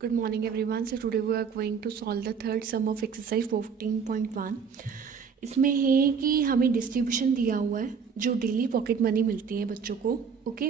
Good morning everyone. So today we are going to solve the third sum of exercise 14.1. इसमें है कि हमें distribution दिया हुआ है जो डेली पॉकेट मनी मिलती है बच्चों को, ओके,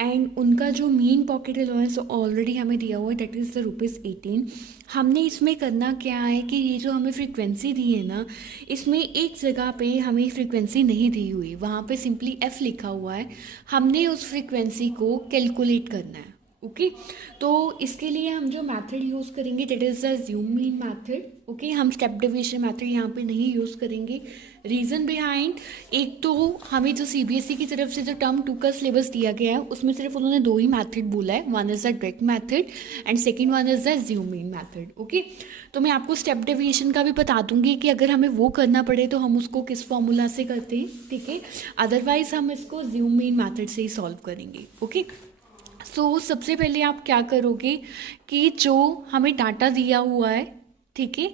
एंड उनका जो मेन पॉकेट अलाउंस ऑलरेडी हमें दिया हुआ है, दैट इज़ द ₹18। हमने इसमें करना क्या है कि ये जो हमें फ्रीक्वेंसी दी है ना, इसमें एक जगह पे हमें फ्रीक्वेंसी नहीं दी हुई, वहाँ पे सिंपली एफ लिखा हुआ है। हमने उस फ्रीक्वेंसी को कैलकुलेट करना है, ओके। तो इसके लिए हम जो मेथड यूज़ करेंगे that is the zoom mean method, okay. हम स्टेप डिवीजन मेथड यहाँ पे नहीं यूज़ करेंगे। रीज़न बिहाइंड, एक तो हमें जो सीबीएसई की तरफ से जो टर्म 2 का सिलेबस दिया गया है उसमें सिर्फ उन्होंने 2 ही मेथड बोला है, one is the direct method and second one is the zoom mean method, okay. तो मैं आपको स्टेप डिवीजन का भी बता दूंगी कि अगर हमें वो करना पड़े तो हम उसको किस फॉर्मूला से करते हैं, ठीक है। अदरवाइज हम इसको ज़ूम मीन मेथड से ही सॉल्व करेंगे, ओके। सो सबसे पहले आप क्या करोगे कि जो हमें डाटा दिया हुआ है, ठीक है,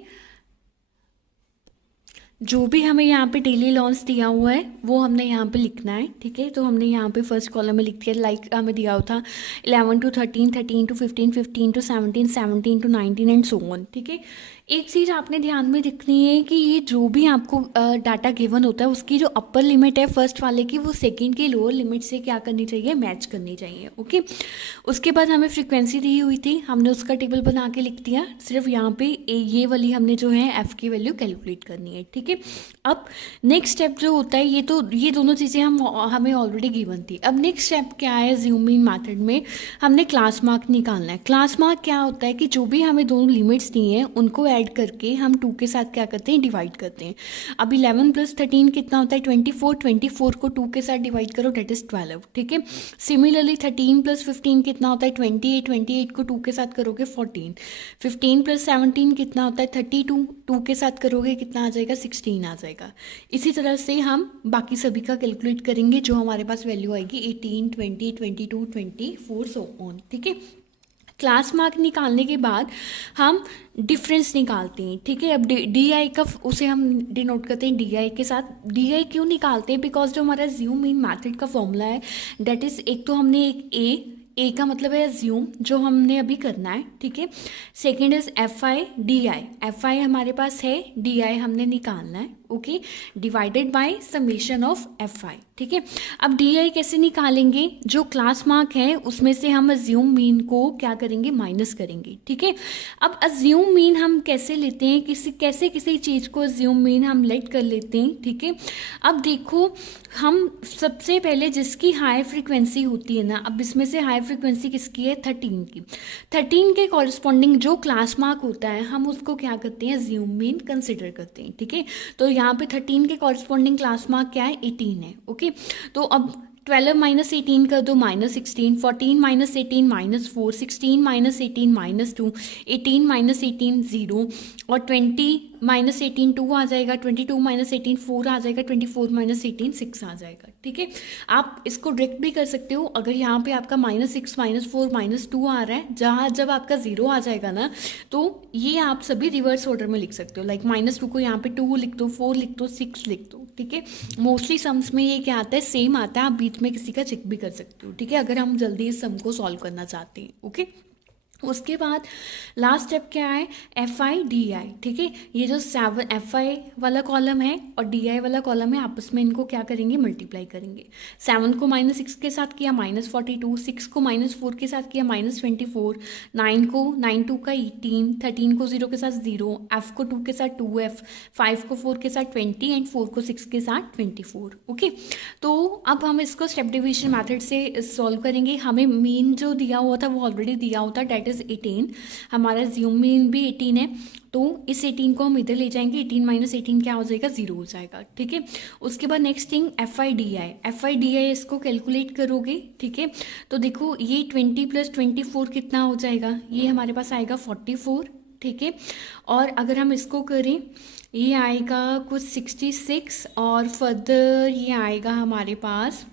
जो भी हमें यहाँ पे डेली लॉन्स दिया हुआ है वो हमने यहाँ पे लिखना है, ठीक है। तो हमने यहाँ पे फर्स्ट कॉलम में लिख दिया, लाइक हमें दिया हुआ था 11 to 13, 13 to 15, 15 to 17, 17 to 19 and so on, ठीक है। एक चीज़ आपने ध्यान में रखनी है कि ये जो भी आपको डाटा गिवन होता है उसकी जो अपर लिमिट है फर्स्ट वाले की, वो सेकंड की लोअर लिमिट से क्या करनी चाहिए, मैच करनी चाहिए, ओके। उसके बाद हमें फ्रीक्वेंसी दी हुई थी, हमने उसका टेबल बना के लिख दिया। सिर्फ यहाँ पे ये वाली हमने जो है एफ़ की वैल्यू कैलकुलेट करनी है, ठीक है। अब नेक्स्ट स्टेप जो होता है, ये दोनों चीज़ें हमें ऑलरेडी गिवन थी। अब नेक्स्ट स्टेप क्या है, ज़ूम इन मेथड में हमने क्लास मार्क निकालना है। क्लास मार्क क्या होता है कि जो भी हमें दोनों लिमिट्स दी हैं उनको ऐड करके हम 2 के साथ क्या करते हैं, डिवाइड करते हैं। अब 11 + 13 कितना होता है, 24। 24 को 2 के साथ डिवाइड करो, डेट इज़ 12, ठीक है। सिमिलरली 13 + 15 कितना होता है, 28। 28 को 2 के साथ करोगे 14। 15 + 17 कितना होता है, 32। 2 के साथ करोगे कितना आ जाएगा, 16 आ जाएगा। इसी तरह से हम बाकी सभी का कैलकुलेट करेंगे, जो हमारे पास वैल्यू आएगी 18, 20, 22, 24 सो ऑन, ठीक है। क्लास मार्क निकालने के बाद हम डिफरेंस निकालते हैं, ठीक है। अब डी आई का उसे हम डिनोट करते हैं डी आई के साथ। डी आई क्यों निकालते हैं, बिकॉज जो हमारा ज़ूम इन मैथड का फॉर्मूला है दैट इज़, एक तो हमने एक ए का मतलब है ज़ूम, जो हमने अभी करना है, ठीक है। Second is F I D I, F I हमारे पास है, डी आई हमने निकालना है, okay, divided by summation of F I, ठीक है। अब डी आई कैसे निकालेंगे, जो क्लास मार्क है उसमें से हम अज्यूम मीन को क्या करेंगे, माइनस करेंगे, ठीक है। अब अज्यूम मीन हम कैसे लेते हैं, किसी चीज़ को अज्यूम मीन हम लेट कर लेते हैं, ठीक है। अब देखो, हम सबसे पहले जिसकी हाई फ्रिक्वेंसी होती है ना, अब इसमें से हाई फ्रिक्वेंसी किसकी है, 13 की। 13 के कॉरस्पॉन्डिंग जो क्लास मार्क होता है हम उसको क्या करते हैं, अज्यूम मीन कंसिडर करते हैं, ठीक है। तो यहाँ पे 13 के कॉरस्पॉन्डिंग क्लास मार्क क्या है, 18 है, ओके। तो अब 12 - 18 कर दो, -16, 14 - 18 -4, 16 - 18 -2, 18 - 18 0, और 20 - 18 2 आ जाएगा, 22 - 18 4 आ जाएगा, 24 - 18 6 आ जाएगा, ठीक है। आप इसको डायरेक्ट भी कर सकते हो, अगर यहाँ पे आपका -6 -4 -2 आ रहा है, जहाँ जब आपका 0 आ जाएगा ना, तो ये आप सभी रिवर्स ऑर्डर में लिख सकते हो, लाइक -2 को यहाँ पे 2 लिख दो, 4 लिख दो, 6 लिख दो, ठीक है। मोस्टली सम्स में ये क्या आता है, सेम आता है, आप बीच में किसी का चेक भी कर सकते हो, ठीक है, अगर हम जल्दी इस सम को सॉल्व करना चाहते हैं, ओके। उसके बाद लास्ट स्टेप क्या है, एफ आई डी आई, ठीक है। ये जो 7 एफ आई वाला कॉलम है और डी आई वाला कॉलम है, आपस में इनको क्या करेंगे, मल्टीप्लाई करेंगे। 7 को -6 के साथ किया -42, 6 को -4 के साथ किया -24, 9 को 9 2 का 18, 13 को 0 के साथ 0, एफ को 2 के साथ 2f, 5 को 4 के साथ 20 एंड 4 को 6 के साथ 24, ओके। तो अब हम इसको स्टेप डिवीजन मेथड से सॉल्व करेंगे। हमें मीन जो दिया हुआ था वो ऑलरेडी दिया हुआ था, डेट 18, हमारा ज़ूम मीन भी 18 है, तो इस 18 को हम इधर ले जाएंगे, 18 - 18 क्या हो जाएगा, 0 हो जाएगा, ठीक है। उसके बाद next thing F I D I, F I D I इसको कैलकुलेट करोगे, ठीक है। तो देखो ये 20 + 24 कितना हो जाएगा, ये हमारे पास आएगा 44, ठीक है। और अगर हम इसको करें, ये आएगा कुछ 66, और फर्दर ये आएगा हमारे पास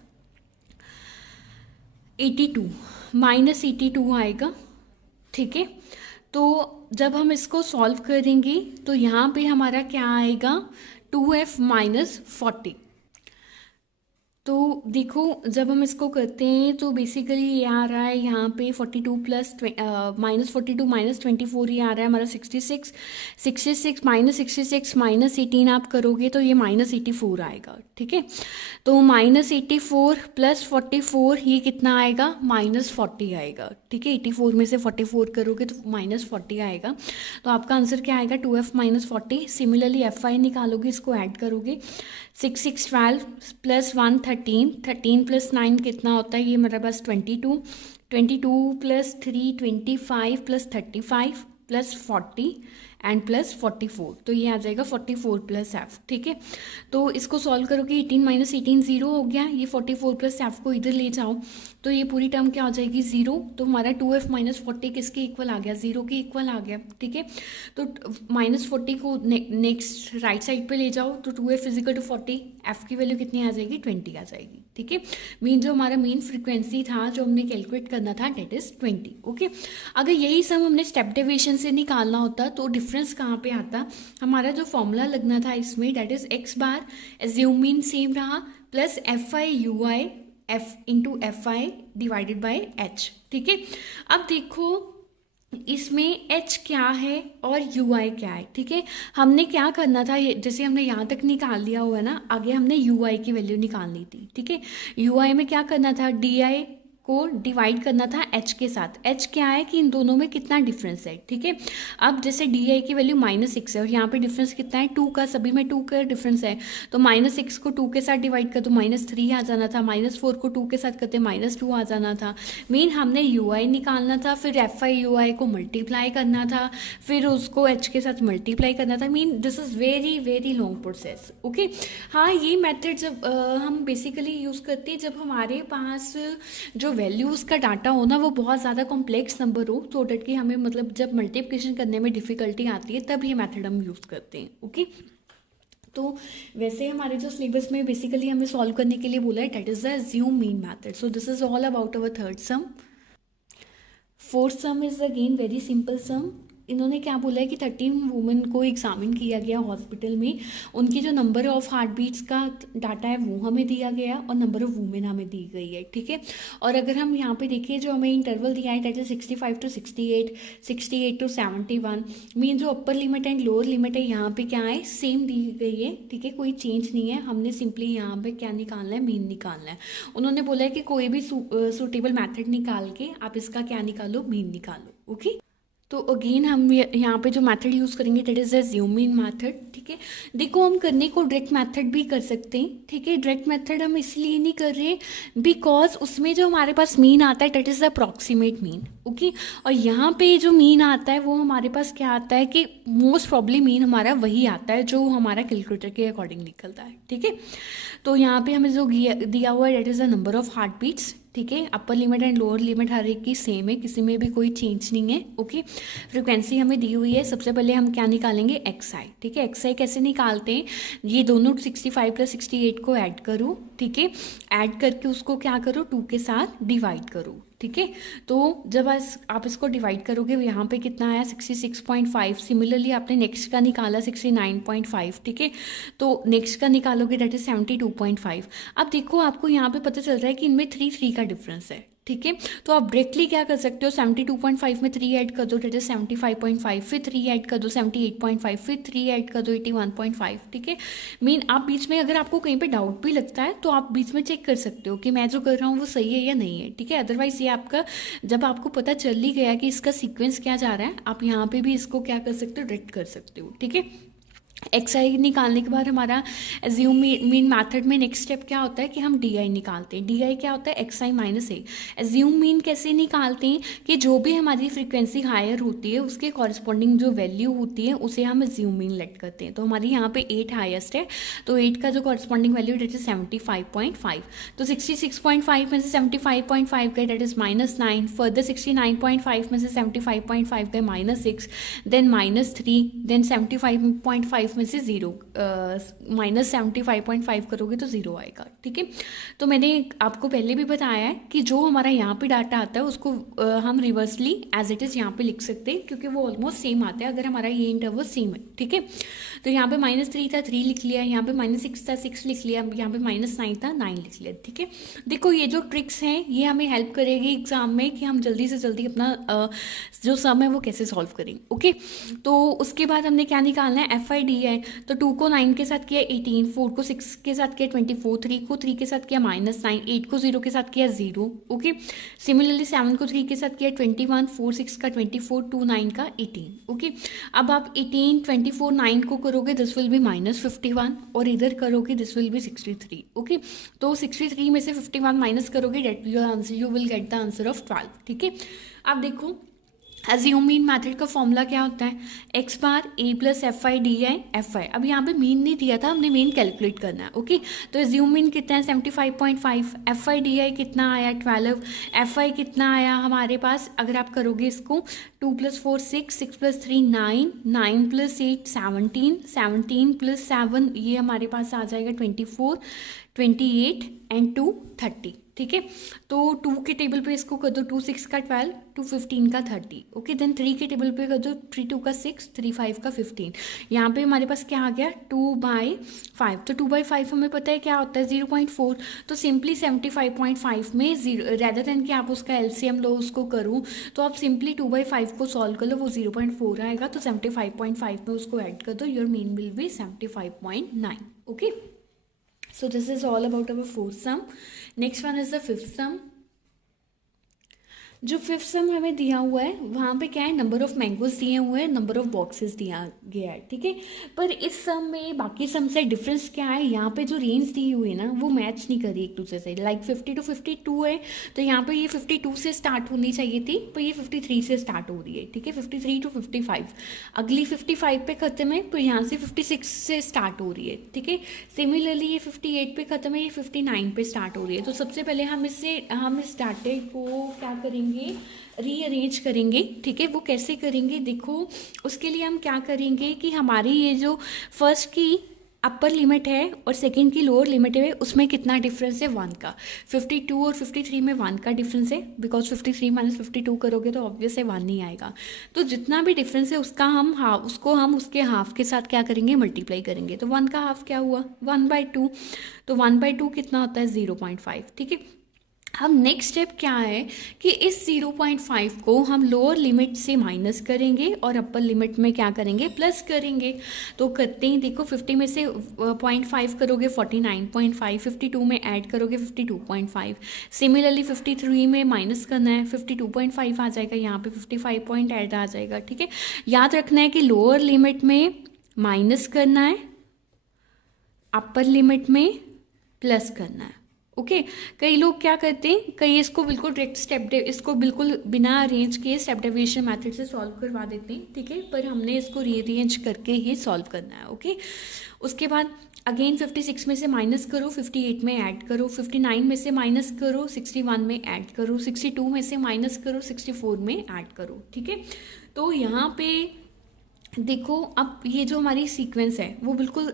82, -82 आएगा, ठीक है। तो जब हम इसको सॉल्व करेंगे तो यहाँ पे हमारा क्या आएगा, 2f - 40, तो देखो, जब हम इसको करते हैं तो बेसिकली ये आ रहा है यहाँ पे 42 प्लस -42 -24, ये आ रहा है हमारा 66। 66 -66 -18 आप करोगे तो ये -84 आएगा, ठीक है। तो -84 प्लस 44 ये कितना आएगा, -40 आएगा, ठीक है। 84 में से 44 करोगे तो -40 आएगा। तो आपका आंसर क्या आएगा, 2f -40। सिमिलरली fi निकालोगे, इसको ऐड करोगे, 6 6 12 प्लस 1 13, 13 प्लस 9 कितना होता है, ये मेरे पास 22, 22 plus 3 25 plus 35 plus 40 and plus 44, तो ये आ जाएगा 44 प्लस एफ, ठीक है। तो इसको सॉल्व करोगे, 18 माइनस 18 0 हो गया, ये 44 प्लस एफ को इधर ले जाओ तो ये पूरी टर्म क्या हो जाएगी, 0। तो हमारा 2f -40 किसके इक्वल आ गया, 0 के इक्वल आ गया, ठीक है। तो -40 को नेक्स्ट राइट साइड पे ले जाओ तो 2f = 40, एफ की वैल्यू कितनी आ जाएगी, 20 आ जाएगी, ठीक है। मीन जो हमारा मेन फ्रीक्वेंसी था जो हमने कैलकुलेट करना था, डेट इज 20, ओके। अगर यही सम हमने स्टेप डेविएशन से निकालना होता तो डिफरेंस कहाँ पे आता, हमारा जो फॉर्मूला लगना था इसमें, that is x bar assume mean same रहा plus fi ui f into fi divided by h, ठीक है। अब देखो इसमें h क्या है और ui क्या है, ठीक है। हमने क्या करना था, जैसे हमने यहाँ तक निकाल लिया हुआ है ना, आगे हमने ui की वैल्यू निकालनी थी, ठीक है। ui में क्या करना था, di को डिवाइड करना था h के साथ। h क्या है कि इन दोनों में कितना डिफरेंस है, ठीक है। अब जैसे di की वैल्यू -6 है और यहाँ पे डिफरेंस कितना है, 2 का, सभी में 2 का डिफरेंस है, तो -6 को 2 के साथ डिवाइड कर तो -3 आ जाना था, -4 को 2 के साथ करते -2 आ जाना था। मीन हमने ui निकालना था, फिर fi ui को मल्टीप्लाई करना था, फिर उसको h के साथ मल्टीप्लाई करना था। Mean this is very very long process, okay. हाँ, ये मेथड जब हम बेसिकली यूज़ करते हैं जब हमारे पास जो वैल्यूज़ का डाटा हो ना वो बहुत ज़्यादा कॉम्प्लेक्स नंबर हो, तो डेट कि हमें मतलब जब मल्टीप्लिकेशन करने में डिफ़िकल्टी आती है तब ये मेथड हम यूज़ करते हैं, ओके। तो वैसे हमारे जो सिलेबस में बेसिकली हमें सॉल्व करने के लिए बोला है, that is the assume mean method. So this is all about our third some. Fourth some is again very simple सम। इन्होंने क्या बोला है कि 13 वुमेन को एग्जामिन किया गया हॉस्पिटल में, उनकी जो नंबर ऑफ हार्ट बीट्स का डाटा है वो हमें दिया गया और नंबर ऑफ वुमेन हमें दी गई है, ठीक है। और अगर हम यहाँ पे देखिए जो हमें इंटरवल दिया है, that is 65 to 68, 68 to 71। Mean जो upper limit and lower limit है यहाँ पे क्या है, सेम दी गई है, ठीक है, कोई चेंज नहीं है। हमने सिंपली यहाँ पे क्या निकालना है, मीन निकालना है। उन्होंने बोला है कि कोई भी सूटेबल मैथड निकाल के आप इसका क्या निकालो, मीन निकालो, ओके। तो अगेन हम यहाँ पे जो मेथड यूज़ करेंगे, that is assume mean method, ठीक है। देखो हम करने को डायरेक्ट मेथड भी कर सकते हैं, ठीक है। डायरेक्ट मेथड हम इसलिए नहीं कर रहे बिकॉज उसमें जो हमारे पास मीन आता है, that is approximate mean, okay. और यहाँ पे जो मीन आता है वो हमारे पास क्या आता है कि मोस्ट प्रॉब्ली मीन हमारा वही आता है जो हमारा कैलकुलेटर के अकॉर्डिंग निकलता है, ठीक है। तो यहाँ पे हमें जो दिया हुआ है, that is the number of heart beats, ठीक है। Upper limit and lower limit हर एक की सेम है, किसी में भी कोई चेंज नहीं है, ओके। फ्रिक्वेंसी हमें दी हुई है। सबसे पहले हम क्या निकालेंगे, XI, ठीक है। XI कैसे निकालते हैं, ये दोनों 65 + 68 को ऐड करो, ठीक है। ऐड करके उसको क्या करो, 2 के साथ डिवाइड करो, ठीक है। तो जब आप इसको डिवाइड करोगे यहाँ पे कितना आया, 66.5। सिमिलरली आपने नेक्स्ट का निकाला 69.5, ठीक है। तो नेक्स्ट का निकालोगे, डेट इज 72.5। अब देखो आपको यहाँ पे पता चल रहा है कि इनमें 3 का डिफरेंस है, ठीक है। तो आप डायरेक्टली क्या कर सकते हो, 72.5 में 3 ऐड कर दो, डेट इज 75.5, फिर 3 ऐड कर दो 78.5, फिर 3 ऐड कर दो 81.5, ठीक है। मीन आप बीच में अगर आपको कहीं पे डाउट भी लगता है तो आप बीच में चेक कर सकते हो कि मैं जो कर रहा हूँ वो सही है या नहीं है, ठीक है। अदरवाइज ये आपका जब आपको पता चल ही गया कि इसका सीक्वेंस क्या जा रहा है, आप यहाँ पे भी इसको क्या कर सकते हो, डायरेक्ट कर सकते हो, ठीक है। XI निकालने के बाद हमारा एज्यूम मीन मेथड में नेक्स्ट स्टेप क्या होता है कि हम DI निकालते हैं। DI क्या होता है, XI - A। एज्यूम मीन कैसे निकालते हैं कि जो भी हमारी फ्रीक्वेंसी हायर होती है उसके कॉरस्पॉन्डिंग जो वैल्यू होती है उसे हम एज्यूम मीन लेट करते हैं। तो हमारी यहाँ पे 8 हाईएस्ट है, तो 8 का जो कॉरस्पॉन्डिंग वैल्यू डेट इज 75.5। तो 66.5 में से 75.5 गए, डेट इज -9। फर्दर 69.5 में से 75.5 गए, -6, देन -3, देन 75.5 75 में से 0 -75.5 करोगे तो 0 आएगा, ठीक है। तो मैंने आपको पहले भी बताया है कि जो हमारा यहाँ पे डाटा आता है उसको हम रिवर्सली एज इट इज़ यहाँ पे लिख सकते हैं, क्योंकि वो ऑलमोस्ट सेम आता है अगर हमारा ये इंटरवल सेम है, ठीक है। तो यहाँ पे -3 था 3 लिख लिया, यहाँ पे -6 था 6 लिख लिया, यहाँ पे -9 था 9 लिख लिया, ठीक है। देखो ये जो ट्रिक्स हैं ये हमें हेल्प करेगी एग्जाम में कि हम जल्दी से जल्दी अपना जो सम है वो कैसे सॉल्व करेंगे, ओके। तो उसके बाद हमने क्या निकालना है, FID है। तो 2 को 9 के साथ किया 18, 4 को 6 के साथ किया 24, 3 को 3 के साथ किया -9, 8 को 0 के साथ किया 0, ओके। सिमिलरली 7 को 3 के साथ किया 21, 4 6 का 24, 2 9 का 18, ओके। अब आप 18 24 9 को करोगे दिस विल बी -51, और इधर करोगे दिस विल बी 63, ओके। तो 63 में से 51 माइनस करोगे that your answer, you will get the answer of 12, ठीक है। अब देखो एज्यूम मीन मेथड का फॉर्मूला क्या होता है, x bar a plus FI अब यहाँ पे मीन नहीं दिया था, हमने मीन कैलकुलेट करना है, ओके। तो एज्यूम मीन कितना है 75.5, FI कितना आया 12, FI कितना आया हमारे पास, अगर आप करोगे इसको 2 + 4 6, 6 + 3 9, 9 + 8 17, 17 + 7 ये हमारे पास आ जाएगा 24, 28 एंड 2 30, ठीक है। तो 2 के टेबल पे इसको कर दो, 2 6 का 12, 2 15 का 30, ओके। देन 3 के टेबल पे कर दो, 3 2 का 6, 3 5 का 15। यहाँ पे हमारे पास क्या आ गया 2/5, तो 2/5 हमें पता है क्या होता है 0.4। तो सिंपली 75.5 में 0 रेदर देन कि आप उसका LCM लो उसको करूँ, तो आप सिंपली 2/5 को सॉल्व कर लो, वो 0.4 आएगा। तो 75.5 में उसको ऐड कर दो, your mean will be 75.9, okay. So this is all about our fourth sum. Next one is the fifth sum. जो फिफ्थ सम हमें दिया हुआ है वहाँ पे क्या है, नंबर ऑफ मैंगोज दिए हुए हैं, नंबर ऑफ बॉक्सेस दिया गया है, ठीक है। पर इस सम में बाकी सम से डिफरेंस क्या है, यहाँ पे जो रेंज दी हुई है ना वो मैच नहीं करी एक दूसरे से। लाइक 50 to 52 है, तो यहाँ पे ये 52 से स्टार्ट होनी चाहिए थी, पर ये 53 से स्टार्ट हो रही है, ठीक है। 53 to 55, अगली 55 पे खत्म है, तो यहाँ से 56 से स्टार्ट हो रही है, ठीक है। सिमिलरली ये 58 पे खत्म है, ये 59 पे स्टार्ट हो रही है। तो सबसे पहले हम इस डाटे को क्या करेंगे, रीअरेंज करेंगे, ठीक है। वो कैसे करेंगे देखो, उसके लिए हम क्या करेंगे कि हमारी ये जो फर्स्ट की अपर लिमिट है और सेकंड की लोअर लिमिट है उसमें कितना डिफरेंस है 1 का। 52 और 53 में 1 का डिफरेंस है, बिकॉज 53 - 52 करोगे तो ऑब्वियस है 1 नहीं आएगा। तो जितना भी डिफरेंस है उसका उसको हम उसके हाफ के साथ क्या करेंगे, मल्टीप्लाई करेंगे। तो 1 का हाफ क्या हुआ 1/2, तो 1/2 कितना होता है 0.5, ठीक है। हम नेक्स्ट स्टेप क्या है कि इस 0.5 को हम लोअर लिमिट से माइनस करेंगे और अपर लिमिट में क्या करेंगे, प्लस करेंगे। तो करते हैं, देखो 50 में से 0.5 करोगे 49.5, 52 में ऐड करोगे 52.5। सिमिलरली 53 में माइनस करना है 52.5 आ जाएगा, यहाँ पे 55 पॉइंट ऐड आ जाएगा, ठीक है। याद रखना है कि लोअर लिमिट में माइनस करना है, अपर लिमिट में प्लस करना है, ओके। कई लोग क्या करते हैं, कई इसको बिल्कुल डायरेक्ट इसको बिल्कुल बिना अरेंज किए स्टेप डेविएशन मेथड से सॉल्व करवा देते हैं, ठीक है। पर हमने इसको रीअरेंज करके ही सॉल्व करना है, ओके। उसके बाद अगेन 56 में से माइनस करो, 58 में ऐड करो, 59 में से माइनस करो, 61 में ऐड करो, 62 में से माइनस करो, 64 में ऐड करो, ठीक है। तो यहाँ पे देखो अब ये जो हमारी सीक्वेंस है वो बिल्कुल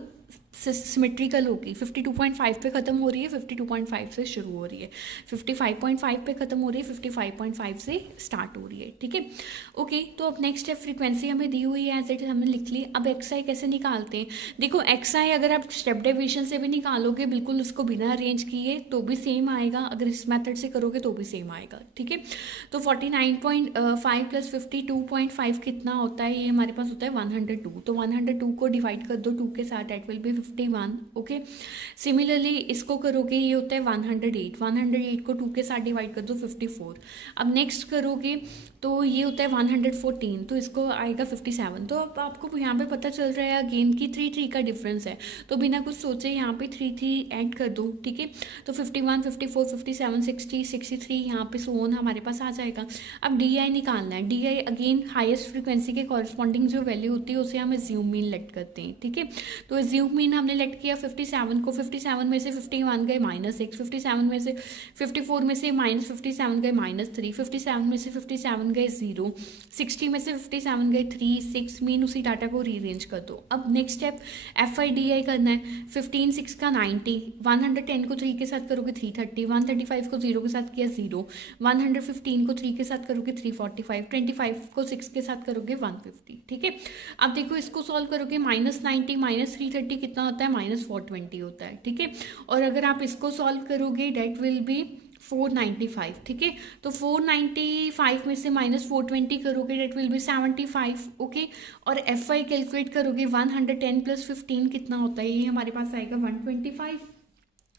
सिमेट्रिकल होगी। 52.5 पे ख़त्म हो रही है, 52.5 से शुरू हो रही है, 55.5 पे ख़त्म हो रही है, 55.5 से स्टार्ट हो रही है, ठीक है, ओके। तो अब नेक्स्ट स्टेप फ्रीक्वेंसी हमें दी हुई है, एज इट हमने लिख ली। अब XI कैसे निकालते हैं, देखो XI अगर आप स्टेप डेविएशन से भी निकालोगे बिल्कुल उसको बिना अरेंज किए तो भी सेम आएगा, अगर इस मेथड से करोगे तो भी सेम आएगा, ठीक है। तो 49.5 + 52.5 कितना होता है, ये हमारे पास होता है 102। तो 102 को डिवाइड कर दो 2 के साथ, it will be 51, okay. Similarly इसको करोगे, ये होता है 108 को 2 के साथ डिवाइड कर दो 54। अब नेक्स्ट करोगे तो ये होता है 114, तो इसको आएगा 57। तो अब आपको यहाँ पे पता चल रहा है अगेन कि 3 का डिफरेंस है, तो बिना कुछ सोचे यहाँ पे 3 ऐड कर दो, ठीक है। तो 51 54 57 60 63 यहाँ पे सोन हमारे पास आ जाएगा। अब DI निकालना है, DI अगेन हाईएस्ट फ्रिक्वेंसी के कॉरस्पॉन्डिंग जो वैल्यू होती है उसे हम एज्यूम मीन लेट करते हैं, ठीक है। तो एज्यूम मीन मीन हमने लेट किया 57 को, 57 में से 51 गए -6, 57 में से 54 में से -57 गए -3, 57 में से 57 गए 0, 60 में से 57 गए 3, 6, मीन उसी डाटा को रीअरेंज कर दो। अब नेक्स्ट स्टेप FIDI करना है। 15 6 का 90, 110 को 3 के साथ करोगे 330, 135 को 0 के साथ किया 0, 115 को 3 के साथ करोगे 345, 25 को 6 के साथ करोगे 150। ठीक है, अब देखो इसको सॉल्व करोगे -90 -330 कितना होता है, -420 होता है। ठीक है, और अगर आप इसको सॉल्व करोगे डेट विल बी 495। ठीक है, तो 495 में से -420 करोगे डेट विल बी 75। ओके, और FI कैलकुलेट करोगे 110 + 15 कितना होता है, ये हमारे पास आएगा 125।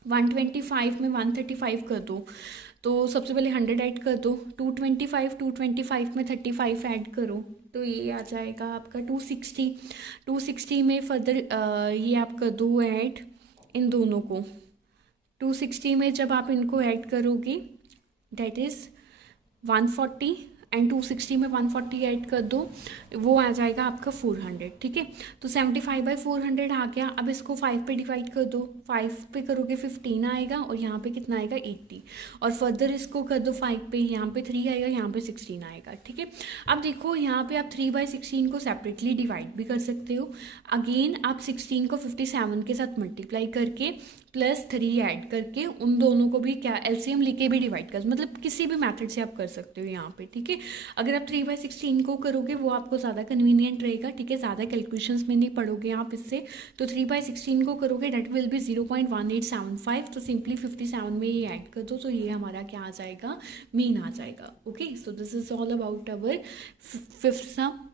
125 में 135 कर दो, तो सबसे पहले 100 ऐड कर दो, 225 में 35 ऐड करो, तो ये आ जाएगा आपका 260। 260 में फर्दर ये आप कर दो ऐड इन दोनों को। 260 में जब आप इनको ऐड करोगे डेट इज़ 140, एंड 260 में 140 ऐड कर दो, वो आ जाएगा आपका 400। ठीक है, तो 75/400 आ गया। अब इसको 5 पे डिवाइड कर दो, 5 पे करोगे 15 आएगा, और यहाँ पे कितना आएगा 80, और फर्दर इसको कर दो 5 पे, यहाँ पे 3 आएगा, यहाँ पे 16 आएगा। ठीक है, अब देखो यहाँ पे आप 3/16 को सेपरेटली डिवाइड भी कर सकते हो। अगेन आप 16 को 57 के साथ मल्टीप्लाई करके +3 ऐड करके उन दोनों को भी क्या LCM लेके भी डिवाइड कर, मतलब किसी भी मेथड से आप कर सकते हो यहाँ पे। ठीक है, अगर आप 3/16 को करोगे वो आपको ज़्यादा कन्वीनियंट रहेगा। ठीक है, ज़्यादा कैलकुलेशंस में नहीं पढ़ोगे आप इससे, तो 3/16 को करोगे डेट विल बी 0.1875, तो सिंपली 57 में ये ऐड कर दो, तो ये हमारा क्या आ जाएगा, मीन आ जाएगा। Okay, so this is all about our 5th some.